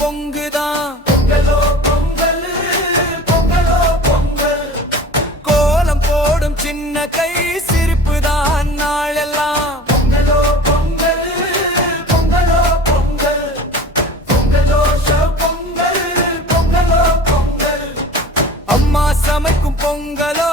பொங்குதான். பொங்கலோ பொங்கல், பொங்கலோ பொங்கல். கோலம் போடும் சின்ன கை சிரிப்புதான் நாளெல்லாம். பொங்கலோ பொங்கல், பொங்கலோ பொங்கல். பொங்கலோஷ பொங்கல், பொங்கலோ பொங்கல். அம்மா சமைக்கும் பொங்கலோ